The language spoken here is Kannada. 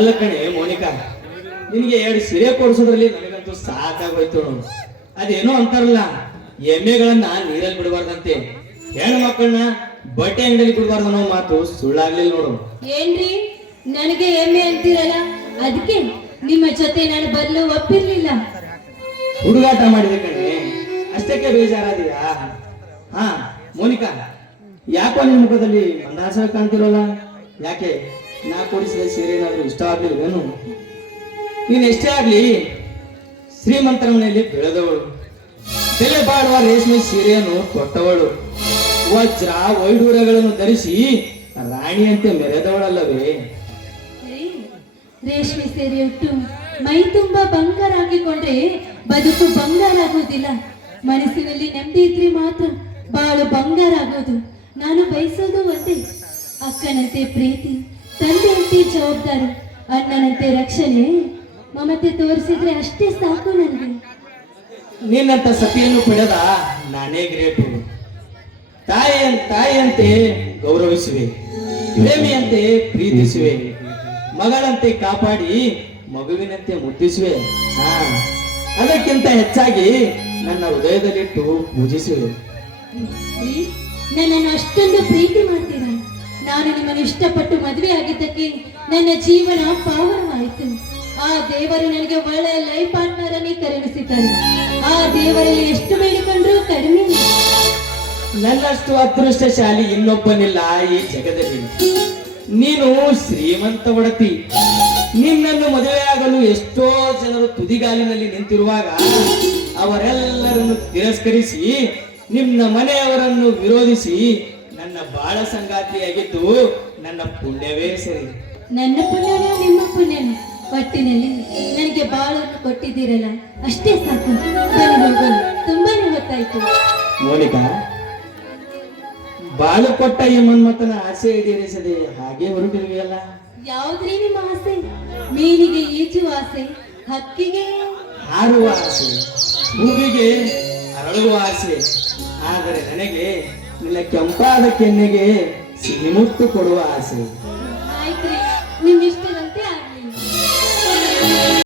ಅಲ್ಲ ಕಣೆ ಮೋನಿಕಾ, ನಿನಗೆ 2 ಸೀರೆ ಕೊಡಿಸೋದ್ರಲ್ಲಿ ನನಗಂತೂ ಸಾಕಾಗೋಯ್ತು ನೋಡು. ಅದೇನೋ ಅಂತಾರಲ್ಲ, ಎಮ್ಮೆಗಳನ್ನ ನೀರಲ್ಲಿ ಬಿಡಬಾರ್ದಂತೆ, ಹೆಣ್ಣು ಮಕ್ಕಳನ್ನ ಬಟ್ಟೆ ಅಂಗಡಿಯಲ್ಲಿ ಬಿಡಬಾರ್ದು ಅನ್ನೋ ಮಾತು ಸುಳ್ಳಾಗ್ಲಿಲ್ಲ ನೋಡು. ಏನ್ರಿ ನನಗೆ ಎಮ್ಮೆ ಅಂತೀರಲ್ಲ, ಅದಕ್ಕೆ ನಿಮ್ಮ ಜೊತೆ ನಾನು ಬರಲು ಒಪ್ಪಿರ್ಲಿಲ್ಲ. ಹುಡುಗಾಟ ಮಾಡಿದೆ ಕಣೆ, ಅಷ್ಟಕ್ಕೆ ಬೇಜಾರಾದಿಯಾ? ಹಾ ಮೋನಿಕಾ, ಯಾಕೋ ನಿನ್ ಮುಖದಲ್ಲಿ ಮಂದಹಾಸ ಕಾಣ್ತಿರೋಲ್ಲ? ಯಾಕೆ ನಾ ಕೊಡಿಸಿದ ಸೀರೆ ಏನಾದ್ರೂ ಇಷ್ಟ ಆಗ್ಲಿಲ್ವೇನು? ನೀನ್ ಎಷ್ಟೇ ಆಗ್ಲಿ ಶ್ರೀಮಂತರ ಮನೆಯಲ್ಲಿ ಬೆಳೆದವಳು, ಬೆಲೆ ಬಾಳುವ ರೇಷ್ಮೆ ಸೀರೆಯನ್ನು ಕೊಟ್ಟವಳು, ವಜ್ರ ವೈಡೂರಗಳನ್ನು ಧರಿಸಿ ರಾಣಿಯಂತೆ ಮೆರೆದವಳಲ್ಲವೇ? ರೇಷ್ಮೆ ಸೀರೆ ಉಟ್ಟು ಮೈ ತುಂಬಾ ಬಂಗಾರ ಹಾಕಿಕೊಂಡ್ರೆ ಬದುಕು ಬಂಗಾರ ಆಗೋದಿಲ್ಲ. ಮನಸ್ಸಿನಲ್ಲಿ ನೆಮ್ಮದಿ ಇದ್ರೆ ಮಾತ್ರ ಬಾಳು ಬಂಗಾರ ಆಗೋದು. ನಾನು ಬಯಸೋದು ಒಂದೇ, ಅಕ್ಕನಂತೆ ಪ್ರೀತಿ, ತಂದೆಯಂತೆ ಜವಾಬ್ದಾರಿ, ಅಣ್ಣನಂತೆ ರಕ್ಷಣೆ, ಮಮತೆ ತೋರಿಸಿದ್ರೆ ಅಷ್ಟೇ ಸಾಕು ನನಗೆ. ನಿನ್ನಂತ ಸತಿಯನ್ನು ಪಡೆದ ನಾನೇ ಗ್ರೇಟು. ತಾಯಿಯಂತೆ ಗೌರವಿಸುವೆ, ಪ್ರೇಮಿಯಂತೆ ಪ್ರೀತಿಸುವೆ, ಮಗಳಂತೆ ಕಾಪಾಡಿ ಮಗುವಿನಂತೆ ಮುದ್ದಿಸುವೆ. ಅದಕ್ಕಿಂತ ಹೆಚ್ಚಾಗಿ ನನ್ನ ಹೃದಯದಲ್ಲಿಟ್ಟು ಪೂಜಿಸುವೆ. ನನ್ನನ್ನು ಅಷ್ಟೊಂದು ಪ್ರೀತಿ ಮಾಡ್ತೀರಾ? ನಾನು ನಿಮ್ಮನ್ನು ಇಷ್ಟಪಟ್ಟು ಮದುವೆ ಆಗಿದ್ದಕ್ಕೆ ನನ್ನ ಜೀವನ ಪಾವನವಾಯಿತು. ಆ ದೇವರು ನನಗೆ ಒಳ್ಳೆಯ ಲೈಫ್ ಪಾರ್ಟ್ನರ್ ಅನ್ನೇ ಕರುಣಿಸಿದ್ದಾರೆ. ಆ ದೇವರಲ್ಲಿ ಎಷ್ಟು ಬೇಡಿಕೊಂಡ್ರೂ ಕಡಿಮೆ. ನನ್ನಷ್ಟು ಅದೃಷ್ಟಶಾಲಿ ಇನ್ನೊಬ್ಬನಿಲ್ಲ ಈ ಜಗದಲ್ಲಿ. ನೀನು ಶ್ರೀಮಂತ ಒಡತಿ. ನಿನ್ನನ್ನು ಮದುವೆಯಾಗಲು ಎಷ್ಟೋ ಜನರು ತುದಿಗಾಲಿನಲ್ಲಿ ನಿಂತಿರುವಾಗ ಅವರೆಲ್ಲರನ್ನು ತಿರಸ್ಕರಿಸಿ ನಿನ್ನ ಮನೆಯವರನ್ನು ವಿರೋಧಿಸಿ ನನ್ನ ಬಾಳ ಸಂಗಾತಿಯಾಗಿದ್ದು ನನ್ನ ಪುಣ್ಯವೇ ಸರಿ. ನನ್ನ ಪುಣ್ಯನೋ ನಿಮ್ಮ ಪುಣ್ಯನೋ, ಒಟ್ಟಿನಲ್ಲಿ ನನಗೆ ಬಾಳನ್ನು ಕೊಟ್ಟಿದ್ದೀರಲ್ಲ, ಅಷ್ಟೇ ಸಾಕು. ತುಂಬಾನೇ ಗೊತ್ತಾಯ್ತು. ಮೋನಿಕಾ, ಬಾಳು ಕೊಟ್ಟ ಈ ಮನ್ಮಥನ ಆಸೆ ಈಡೇರಿಸದೆ ಹಾಗೆ ಹೊರಟಿರುವೆಯಲ್ಲ? ಯಾವ್ದ್ರಿ ನಿಮ್ಮ ಆಸೆ? ಮೀನಿಗೆ ಈಜುವ ಆಸೆ, ಹಕ್ಕಿಗೆ ಹಾರುವ ಆಸೆ, ಹೂವಿಗೆ ಅರಳುವ ಆಸೆ. ಆದರೆ ನನಗೆ ನಿನ್ನ ಕೆಂಪಾದ ಕೆನ್ನೆಗೆ ಸಿಹಿಮುತ್ತು ಕೊಡುವ ಆಸೆ. ಆಯ್ತ್ರಿ, ನಿಮ್ ಇಷ್ಟದಂತೆ